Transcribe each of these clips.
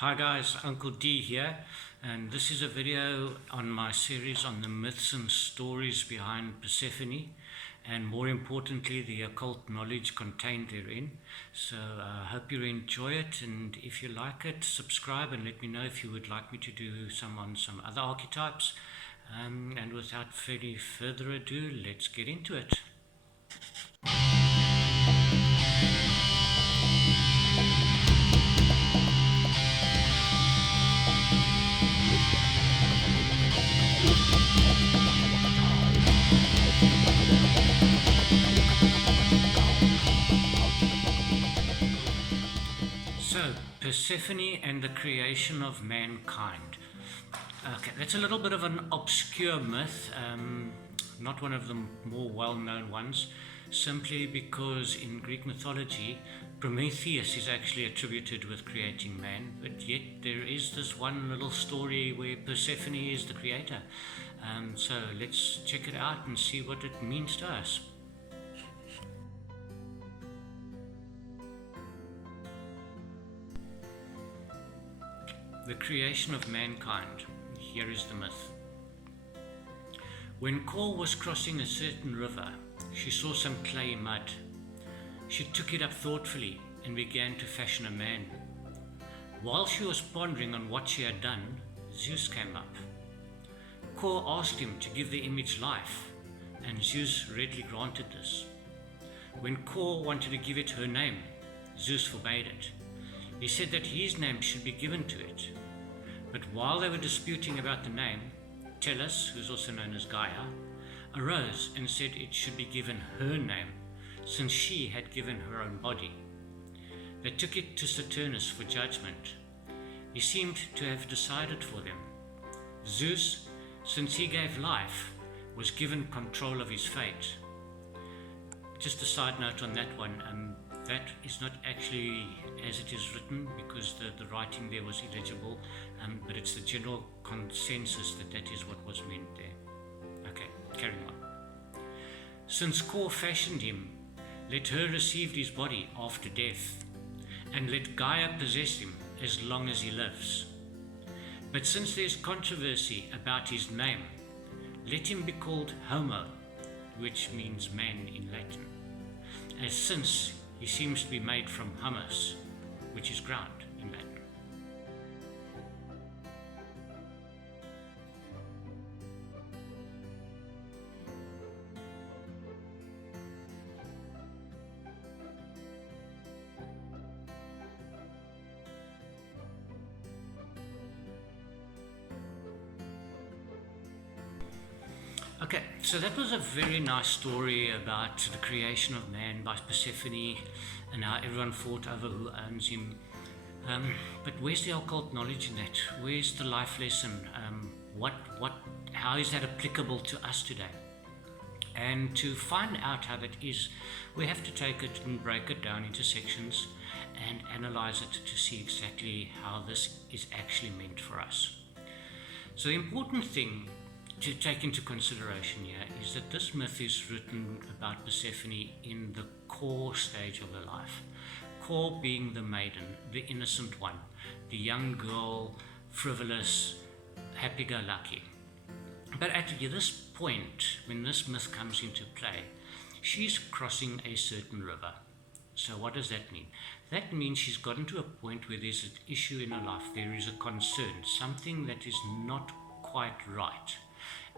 Hi guys, Uncle D here, and this is a video on my series on the myths and stories behind Persephone, and more importantly the occult knowledge contained therein. So I hope you enjoy it, and if you like it, subscribe and let me know if you would like me to do some on some other archetypes. And without any further ado, let's get into it. So, Persephone and the creation of mankind. Okay, that's a little bit of an obscure myth, not one of the more well-known ones, simply because in Greek mythology, Prometheus is actually attributed with creating man, but yet there is this one little story where Persephone is the creator. So let's check it out and see what it means to us. The creation of mankind. Here is the myth. When Kor was crossing a certain river, she saw some clay mud. She took it up thoughtfully and began to fashion a man. While she was pondering on what she had done, Zeus came up. Kor asked him to give the image life, and Zeus readily granted this. When Kor wanted to give it her name, Zeus forbade it. He said that his name should be given to it. But while they were disputing about the name, Tellus, who is also known as Gaia, arose and said it should be given her name, since she had given her own body. They took it to Saturnus for judgment. He seemed to have decided for them. Zeus, since he gave life, was given control of his fate. Just a side note on that one, that is not actually as it is written, because the writing there was illegible, but it's the general consensus that is what was meant there. Okay, carrying on. Since Kor fashioned him, let her receive his body after death, and let Gaia possess him as long as he lives. But since there is controversy about his name, let him be called Homo, which means man in Latin, as since he seems to be made from humus, which is ground in Latin. Okay, so that was a very nice story about the creation of man by Persephone and how everyone fought over who owns him. But where's the occult knowledge in that? Where's the life lesson? How is that applicable to us today? And to find out how that is, we have to take it and break it down into sections and analyze it to see exactly how this is actually meant for us. So the important thing to take into consideration here is that this myth is written about Persephone in the Kor stage of her life. Kor being the maiden, the innocent one, the young girl, frivolous, happy-go-lucky. But at this point, when this myth comes into play, she's crossing a certain river. So what does that mean? That means she's gotten to a point where there's an issue in her life. There is a concern, something that is not quite right.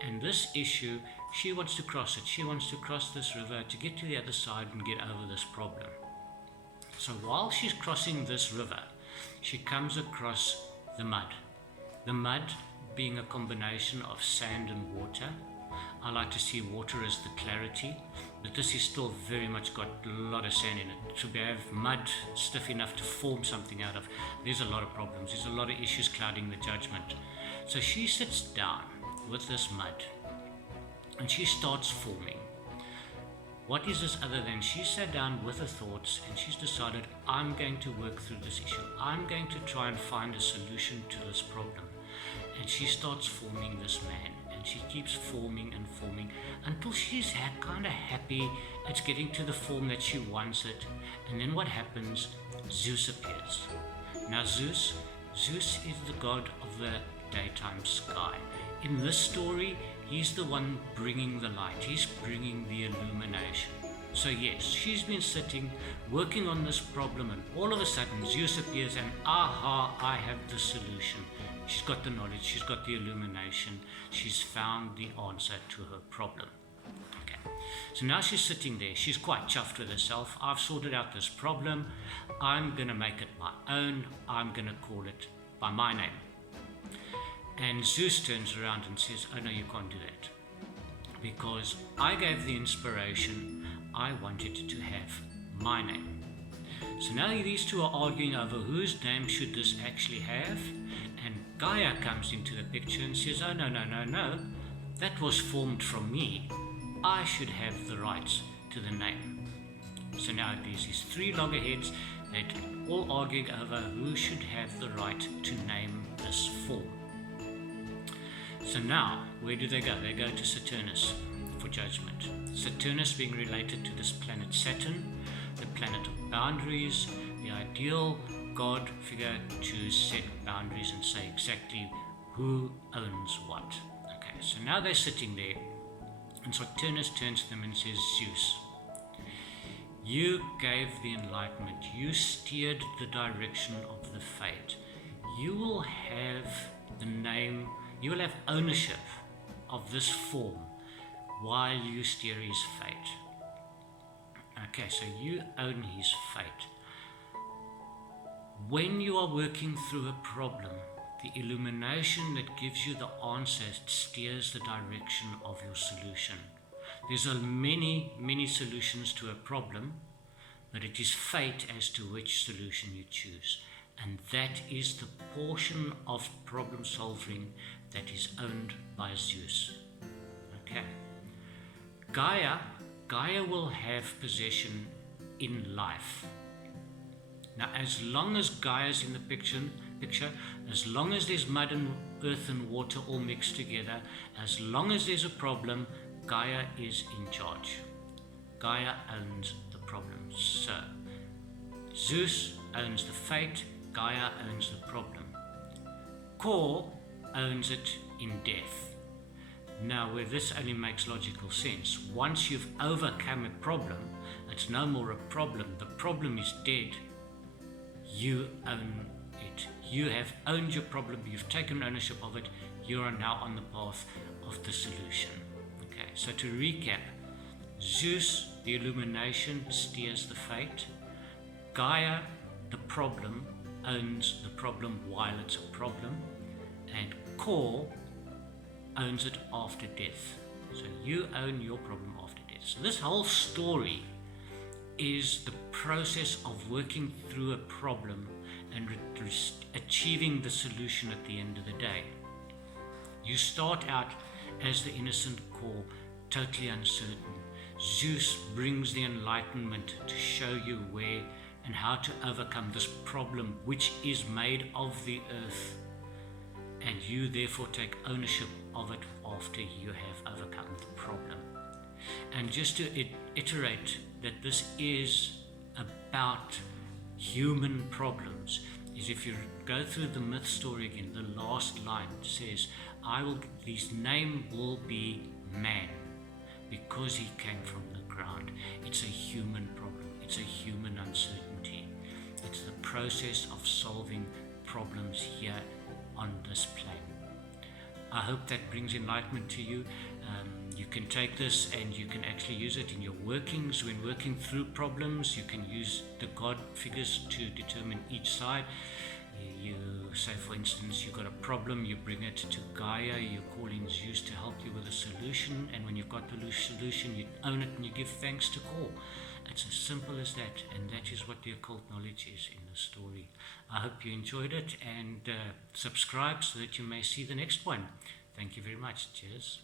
And this issue, she wants to cross it. She wants to cross this river to get to the other side and get over this problem. So while she's crossing this river, she comes across the mud. The mud being a combination of sand and water. I like to see water as the clarity, but this is still very much got a lot of sand in it. To have mud stiff enough to form something out of, there's a lot of problems. There's a lot of issues clouding the judgment. So she sits down with this mud and she starts forming. What is this other than she sat down with her thoughts and she's decided, I'm going to work through this issue. I'm going to try and find a solution to this problem. And she starts forming this man, and she keeps forming and forming until she's kind of happy. It's getting to the form that she wants it. And then what happens? Zeus appears. Now Zeus Zeus is the god of the daytime sky. In this story, he's the one bringing the light. He's bringing the illumination. So yes, she's been sitting, working on this problem, and all of a sudden Zeus appears and aha, I have the solution. She's got the knowledge, she's got the illumination, she's found the answer to her problem. Okay, so now she's sitting there, she's quite chuffed with herself. I've sorted out this problem, I'm going to make it my own, I'm going to call it by my name. And Zeus turns around and says, oh no, you can't do that. Because I gave the inspiration, I wanted to have my name. So now these two are arguing over whose name should this actually have, and Gaia comes into the picture and says, oh no, that was formed from me. I should have the rights to the name. So now there's these three loggerheads that all arguing over who should have the right to name this form. So now, where do they go? They go to Saturnus for judgment. Saturnus being related to this planet Saturn, the planet of boundaries, the ideal god figure to set boundaries and say exactly who owns what. Okay, so now they're sitting there, and Saturnus turns to them and says, Zeus, you gave the enlightenment, you steered the direction of the fate. You will have the name, you will have ownership of this form while you steer his fate. Okay, so you own his fate. When you are working through a problem, the illumination that gives you the answer steers the direction of your solution. There's many solutions to a problem, but it is fate as to which solution you choose. And that is the portion of problem solving that is owned by Zeus. Okay. Gaia will have possession in life. Now, as long as Gaia's in the picture, as long as there's mud and earth and water all mixed together, as long as there's a problem, Gaia is in charge. Gaia owns the problem. So, Zeus owns the fate, Gaia owns the problem. Kor owns it in death. Now, where this only makes logical sense, once you've overcome a problem, it's no more a problem. The problem is dead. You own it. You have owned your problem. You've taken ownership of it. You are now on the path of the solution. Okay, so to recap, Zeus, the illumination, steers the fate. Gaia, the problem, owns the problem while it's a problem. And Kor owns it after death. So you own your problem after death. So this whole story is the process of working through a problem and achieving the solution at the end of the day. You start out as the innocent Kor, totally uncertain. Zeus brings the enlightenment to show you where and how to overcome this problem which is made of the earth. And you therefore take ownership of it after you have overcome the problem. And just to iterate that this is about human problems, is if you go through the myth story again, the last line says, his name will be man, because he came from the ground. It's a human problem. It's a human uncertainty. It's the process of solving problems here on this plane. I hope that brings enlightenment to you. You can take this and you can actually use it in your workings. When working through problems, you can use the God figures to determine each side. You say, for instance, you've got a problem, you bring it to Gaia, you call in Zeus to help you with a solution, and when you've got the solution, you own it and you give thanks to Kor. It's as simple as that, and that is what the occult knowledge is in the story. I hope you enjoyed it, and subscribe so that you may see the next one. Thank you very much. Cheers.